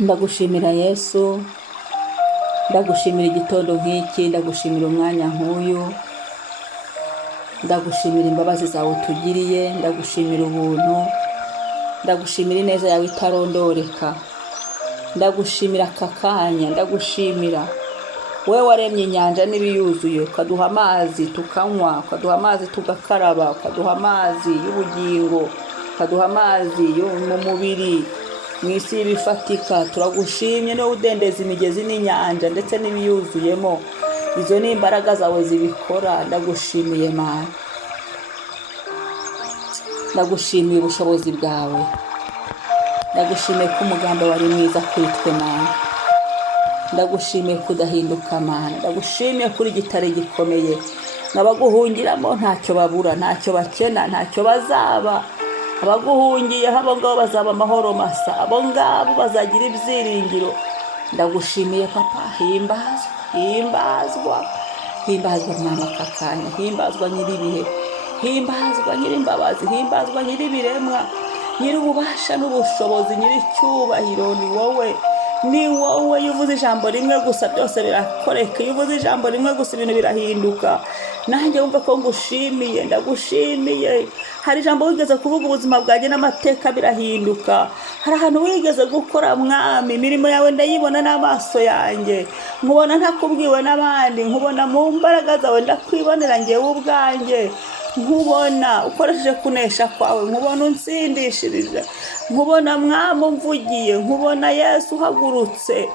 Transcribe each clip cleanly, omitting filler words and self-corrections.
Ndagushimira Yesu, ndagushimira igitondo nk'iki, ndagushimira umwanya nk'uyu, ndagushimira imbabazi zawe utugiriye, ndagushimira ubuntu, ndagushimira ineza yawe itarondoreka, ndagushimira aka kanya, ndagushimira wowe waremye inyanja n'ibiyuzuye, ukaduha amazi tukanywa, ukaduha amazi tugakaraba, ukaduha amazi y'ubugingo, ukaduha amazi yo mu mubiri, mu isi y'ibifatika. Turagushimye no udendeza imigezi n'inyanja ndetse n'ibiyuzuyemo. Izo ni imbaraga zawe zibikora. Ndagushimiye Mana, ndagushimiye ubushobozi bwawe, ndagushimiye ko umugambi wari mwiza kuri twe Mana, ndagushimiye kudahinduka Mana, ndagushimiye kuri gitare gikomeye. N'abaguhungiramo ntacyo babura, ntacyo bakena, ntacyo bazaba. Abaguhungiye abo ngabo bazaba amahoro masa, abo ngabo bazagira ibyiringiro. Ndagushimiye Papa, himbazwa, himbazwa, himbazwa Mwana aka kanya, himbazwa nyir'ibihe, himbazwa nyir'imbabazi, himbazwa nyir'ibiremwa, nyir'ububasha n'ubushobozi, nyir'icyubahiro. Ni wowe, ni wowe. Iyo uvuze ijambo rimwe gusa byose birakoreka, iyo uvuze ijambo rimwe gusa ibintu birahinduka. Nanjye wumva ko ngushimiye, ndagushimiye. Hari ijambo wigeze kuvuga ubuzima bwanjye n'amateka birahinduka. Hari ahantu wigeze gukora Mwami, imirimo yawe ndayibona n'amaso yanjye, nkubona ntakubwiwe n'abandi, nkubona mu mbaraga zawe ndakwibonera njyewe ubwanjye, nkubona ukoresheje kunesha kwawe, nkubona unsindishirije, nkubona Mwami umvugiye, nkubona Yesu uhagurutse,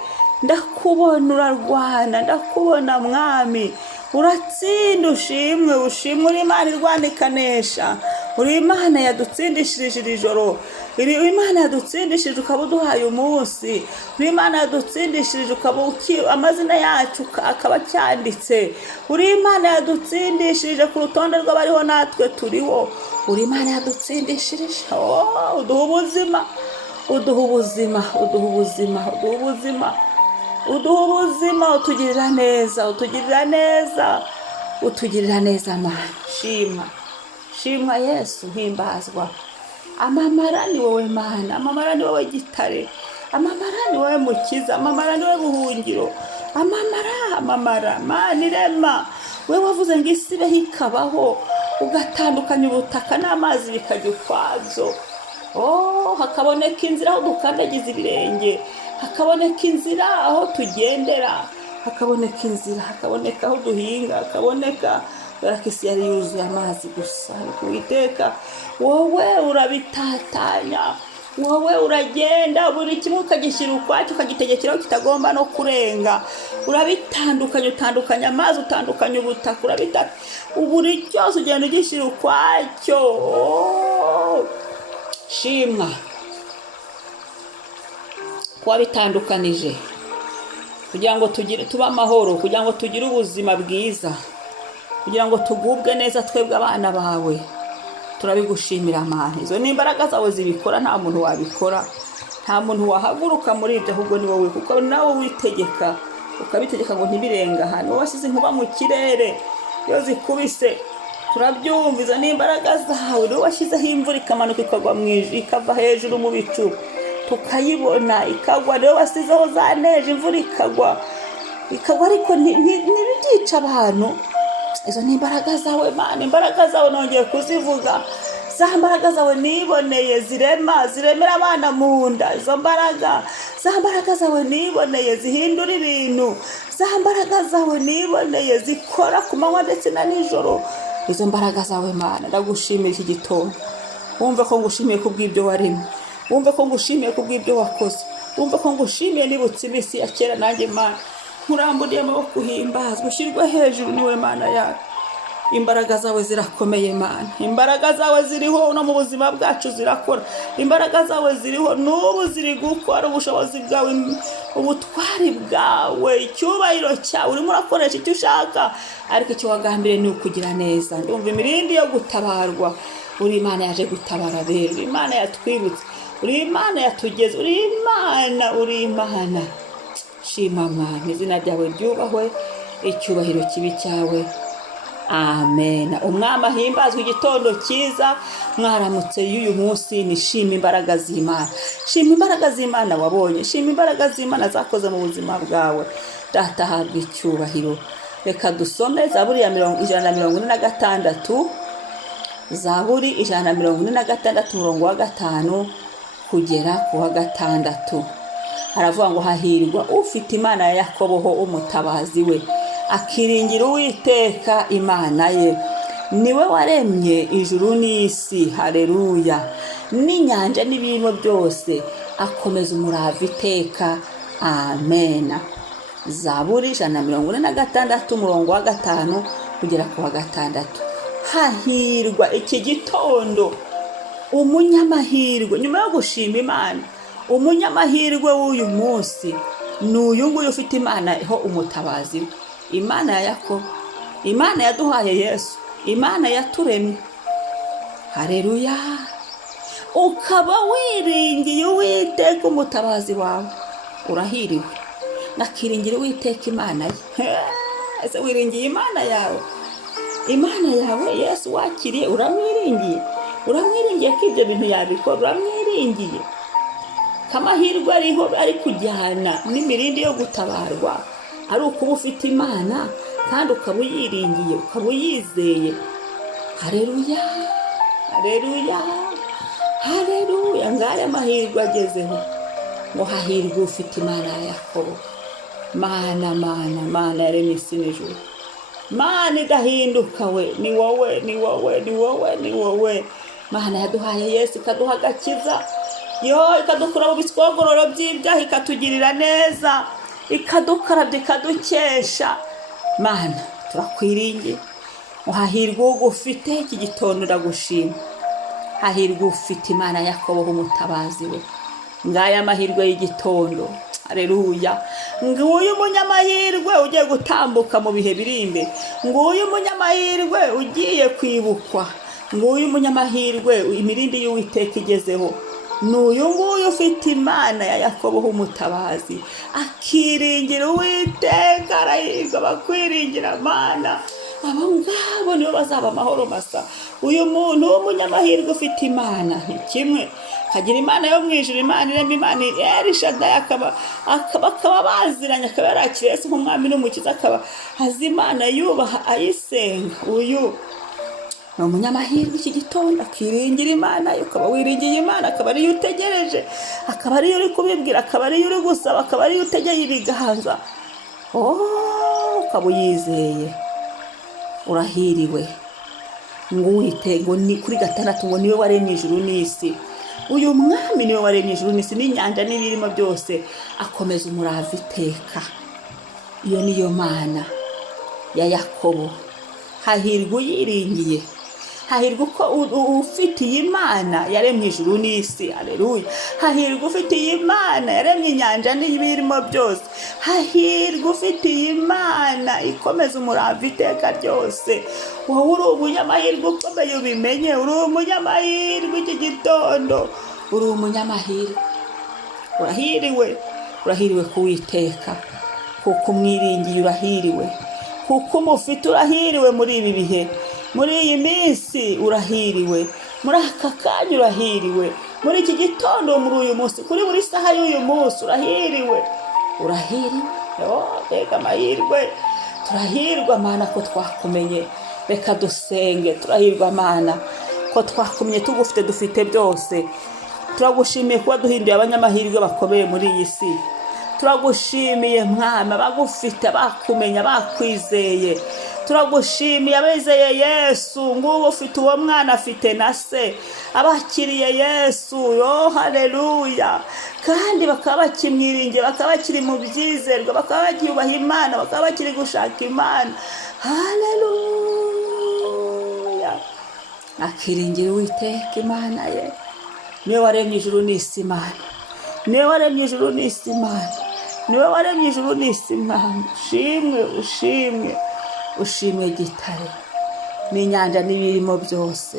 ndakubona urarwana, ndakubona Mwami uratsinda. Ushimwe, ushimwe. Uri Imana irwana ikanesha, uri Imana yadutsindishirije iri joro, uri Imana yadutsindishirije ukaba uduhaye umunsi, uri Imana yadutsindishirije ukaba amazina yacu akaba acyanditse, uri Imana yadutsindishirije ku rutonde rw'abariho natwe turiho, uri Imana yadutsindishirije. Uduha ubuzima, uduha ubuzima, uduha ubuzima, uduha ubuzima, uduha ubuzima, utugirira neza, utugirira neza, utugirira neza Mana. Shimwa, shimwa Yesu, himbazwa. Amamara ni wowe Mana, amamara ni wowe gitare, amamara ni wowe mukiza, amamara ni wowe buhungiro, amamara Mana irema. Wewe wavuze ngo isi ibeho ikabaho, ugatandukanya ubutaka n'amazi bikajya ukwabyo. Hakaboneka inzira aho dukandagiza ibirenge, hakaboneka inzira aho tugendera, hakaboneka inzira, hakaboneka aho duhinga, hakaboneka. Dore ko isi yari yuzuye amazi gusa. Uwiteka wowe urabitatanya, wowe uragenda buri kimwe ukagishyira ukwacyo, ukagitegekeraho kitagomba no kurenga. Urabitandukanya, utandukanya amazi, utandukanya ubutaka, urabitata buri cyose ugenda ugishyira ukwacyo. Shimwa kuba bitandukanije kugira ngo tube amahoro, kugira ngo tugire ubuzima bwiza, kugira ngo tugubwe neza twebwe abana bawe. Turabigushimira Mana. Izo ni imbaraga zawe zibikora, nta muntu wabikora, nta muntu wahaguruka muri ibyo, ahubwo ni wowe, kuko nawe witegeka ukabitegeka ngo ntibirenga hano. Wasize inkuba mu kirere, iyo zikubise turabyumva. Izo ni imbaraga zawe. Niwe washyizeho imvura ikamanuka ikagwa mu ijuru, ikava hejuru mu bicu tukayibona ikagwa. Niwe wasizeho za neje, imvura ikagwa ariko ntibyica abantu. Izo ni imbaraga zawe Mana, imbaraga zawe nongeye kuzivuga. Za mbaraga zawe niboneye ziremera abana mu nda. Izo mbaraga, za mbaraga zawe niboneye zihindura ibintu. Za mbaraga zawe niboneye zikora ku manywa ndetse na nijoro. Izo mbaraga zawe Mana, ndagushimira iki gitondo. Wumve ko ngushimiye kubw'ibyo waremye, wumve ko ngushimiye kubw'ibyo wakoze, wumve ko ngushimiye nibutse iminsi ya kera. Nanjye Mana nkuramburiye amaboko, uhimbazwe, ushyirwe hejuru. Niwe Mana yacu. Imbaraga zawe zirakomeye Mana, imbaraga zawe ziriho no mu buzima bwacu zirakora. Imbaraga zawe ziriho n'ubu ziri gukora. Ubushobozi bwawe, ubutwari bwawe, icyubahiro cyawe, urimo urakoresha icyo ushaka, ariko icyo wagambiriye ni ukugira neza. Ndumva imirindi yo gutabarwa. Uri Imana yaje gutabara rero, uri Imana yatwibutse, uri Imana yatugeze, uri Imana, uri Imana. Shima Mwami, izina ryawe ryubahwe, icyubahiro kibi cyawe. amen. Umwami ahimbazwe. Igitondo cyiza mwaramutse y'uyu munsi. Nishima imbaraga z'Imana, shima imbaraga z'Imana wabonye, shima imbaraga z'Imana zakoze mu buzima bwawe. Data ahabwa icyubahiro. Reka dusome Zaburi ya 146, Zaburi 146 umurongo wa 5 kugera ku wa 6. Haravuga ngo hahirwa ufite Imana ya Yakobo ho umutabazi we, akiringira Uwiteka Imana ye. Niwe waremye ijuru n'isi, haleluya, n'inyanja n'ibirimo byose, akomeza umurava iteka, amen. Zaburi 146 umurongo wa 5 kugera ku wa 6. Hahirwa iki gitondo umunyamahirwe. Nyuma yo gushima Imana, umunyamahirwe w'uyu munsi ni uyu nguyu ufite Imana ho umutabazi we, Imana ya Yakobo, Imana yaduhaye Yesu, Imana yaturemye, haleluya. Ukaba wiringiye Uwiteka umutabazi wawe, urahiriwe. Nakiringira Uwiteka Imana ye. Ese wiringiye Imana yawe? Imana yawe Yesu wakiriye, uramwiringiye? Uramwiringiye ko ibyo bintu yabikora? Uramwiringiye? Kamahirwe ariho ari kujyana n'imirindi yo gutabarwa, ari ukuba ufite Imana kandi ukaba uyiringiye, ukaba uyizeye. Haleluya, haleluya, haleluya. Ngaya mahirwe agezeho ngo hahirwe ufite Imana ya Yakobo. Mana yaremye isi n'ijuru, Mana idahinduka we, ni wowe, ni wowe, ni wowe, ni wowe. Mana yaduhaye Yesu, ikaduha agakiza, ikadukura mu biswogororo by'ibyaha, ikatugirira neza, ikadukarabya, ikadukesha. Mana turakwiringiye. Hahirwa ugufite iki gitondo, ndagushima. Hahirwa ufite Imana ya Yakobo umutabazi we. Ngaya amahirwe y'igitondo, haleluya. Nguyu umunyamahirwe ugiye gutambuka mu bihe biri imbere, nguyu umunyamahirwe ugiye kwibukwa, nguyu umunyamahirwe imirindi y'Uwiteka igezeho. N'uyu nguyu ufite Imana ya Yakobo umutabazi, akiringira Uwiteka. Arahirwa bakwiringira Mana, abo ngabo nibo bazaba amahoro masa. Uyu muntu w'umunyamahirwe ufite Imana ni kimwe, kagira Imana yo mu ijuru, Imana irema, Imana Elishadai, akaba baziranye, akaba yarakiriye Yesu nk'umwami n'umukiza, akaba azi Imana, yubaha, ayisenga. Uyu ni umunyamahirwe iki gitondo, akiringira Imana ye. Ukaba wiringiye Imana, akaba ariyo utegereje, akaba ariyo uri kubibwira, akaba ariyo uri gusaba, akaba ariyo utegeye ibiganza, ukaba uyizeye, urahiriwe. Ngo Uwiteka, ngo ni kuri 6 ngo niwe waremye ijuru n'isi. Uyu mwami niwe waremye ijuru n'isi n'inyanja n'ibirimo byose, akomeza umurava iteka. Iyo niyo Mana ya Yakobo. Hahirwa uyiringiye, hahirwa uko ufitiye Imana yaremye ijuru n'isi, haleluya. Hahirwa ufitiye Imana yaremye inyanja n'ibirimo byose, hahirwa ufitiye Imana ikomeza umurava iteka ryose. Wowe uri umunyamahirwe ukomeye, ubimenye. Uri umunyamahirwe iki gitondo, uri umunyamahirwe. Urahiriwe, urahiriwe kuwiteka, kuko umwiringiye. Urahiriwe kuko umufite, urahiriwe muri ibi bihe, muri iyi minsi urahiriwe, muri aka kanya urahiriwe, muri iki gitondo, muri uyu munsi, kuri buri saha y'uyu munsi urahiriwe, urahiriwe. Mbega amahirwe. Turahirwa Mana ko twakumenye. Reka dusenge. Turahirwa Mana ko twakumye, tugufite, dufite byose. Turagushimiye kuba duhinduye abanyamahirwe bakomeye muri iyi si. Turagushimiye Mwami, abagufite, bakumenya, bakwizeye. Turagushimiye abizeye Yesu, ngubu ufite uwo mwana, afite na se, abakiriye Yesu, haleluya. Kandi bakaba bakimwiringiye, bakaba bakiri mu byizerwa, bakaba bakiyubaha Imana, bakaba bakiri gushaka Imana, haleluya. Akiringira Uwiteka Imana ye. Niwe waremye ijuru n'isi Mana, niwe waremye ijuru n'isi Mana, niwe waremye ijuru n'isi Mana. Ushimwe, ushimwe, ushimwe gitare n'inyanja n'ibirimo byose.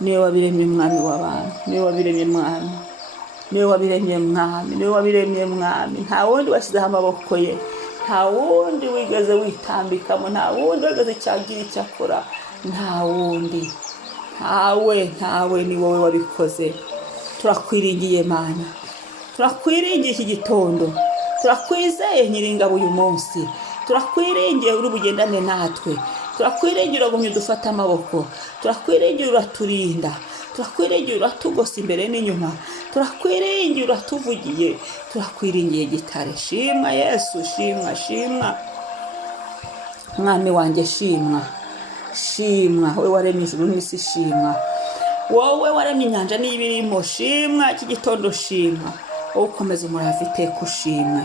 Niwe wabiremye Mwami w'abantu, niwe wabiremye Mwami, niwe wabiremye Mwami, niwe wabiremye Mwami. Nta wundi washyizeho amaboko ye, nta wundi wigeze witambikamo, nta wundi wigeze cyagira icyakora, nta wundi, ntawe ni wowe wabikoze. Turakwiringiye Mana, turakwiringiye iki gitondo, turakwizeye Nyiringabo uyu munsi, turakwiringiye uri bugendane natwe, turakwiringira uragumye dufata amaboko, turakwiringira uraturinda, turakwiringira uratugosa imbere n'inyuma, turakwiringira uratuvugiye, turakwiringiye gitare. Shimwa Yesu, shimwa Mwami wanjye, shimwa wowe waremye ijuru n'isi, shimwa wowe waremye inyanja n'ibirimo, shimwa iki gitondo, shimwa wowe ukomeza umurava iteka, ushimwe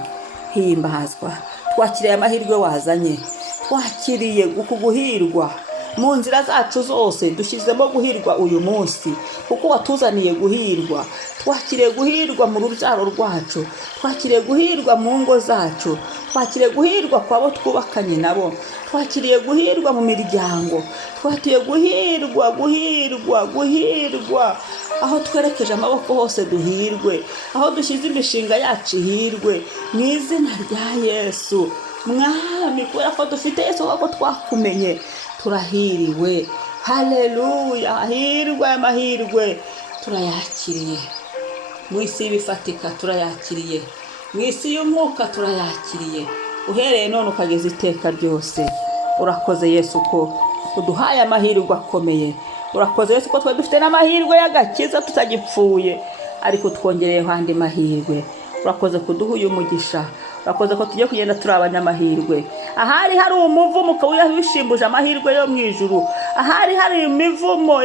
himbazwa. Twakiriye amahirwe wazanye, twakiriye guhirwa mu nzira zacu zose, dushyizemo guhirwa uyu munsi kuko watuzaniye guhirwa. Twakiriye guhirwa mu rubyaro rwacu, twakiriye guhirwa mu ngo zacu, twakiriye guhirwa kwa bo twubakanye nabo, twakiriye guhirwa mu miryango, twakiriye guhirwa aho twerekeje amaboko hose duhirwe, aho dushyize imishinga yacu ihirwe mu izina rya Yesu. Mwami, kubera ko dufite Yesu kuko twakumenye, turahiriwe. Haleluya, hahirwa amahirwe turayakiriye. Mu isi y'ibifatika turayakiriye, mu isi y'umwuka turayakiriye, uhereye none ukageza iteka ryose. Urakoze Yesu ko uduhaye amahirwe akomeye, urakoze Yesu ko twari dufite n'amahirwe y'agakiza tutagipfuye, ariko twongereyeho andi mahirwe. Urakoze kuduha uyu mugisha, urakoze ko tugiye kugenda turi abanyamahirwe. Ahari hari umuvumo ukaba wishimbuje amahirwe yo mu ijuru, ahari hari imivumo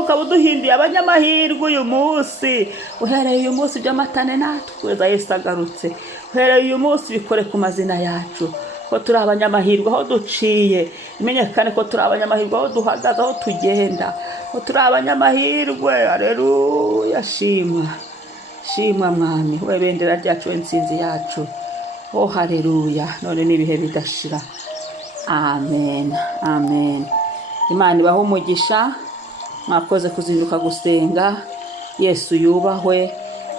ukaba uduhinduye abanyamahirwe uyu munsi. Uhereye uyu munsi by'amatane natwe Yesu agarutse, uhereye uyu munsi bikore ku mazina yacu ko turi abanyamahirwe aho duciye, imenyekane ko turi abanyamahirwe aho duhagaze, aho tugenda, ko turi abanyamahirwe. Haleluya, shimwa Mwami, we bendera ryacu, we nsinzi yacu. Oh haleluya, none n'ibihe bidashira. Amen. Imana ibahe umugisha, mwakoze kuzinduka gusenga. Yesu yubahwe.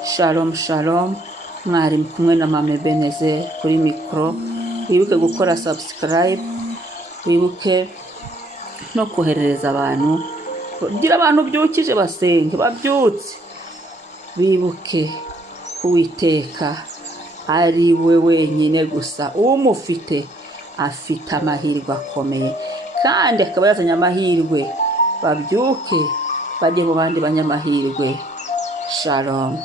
Shalom. Mwari kumwe na Mame Beneze kuri mikro. Wibuke gukora subscribe, wibuke no koherereza abantu, kugira abantu byukije basenge, babyutse. Bibuke Uwiteka ari we wenyine gusa umufite, afite amahirwe akomeye, kandi akaba yazanye amahirwe. Babyuke bajye mu bandi banyamahirwe. Shalom.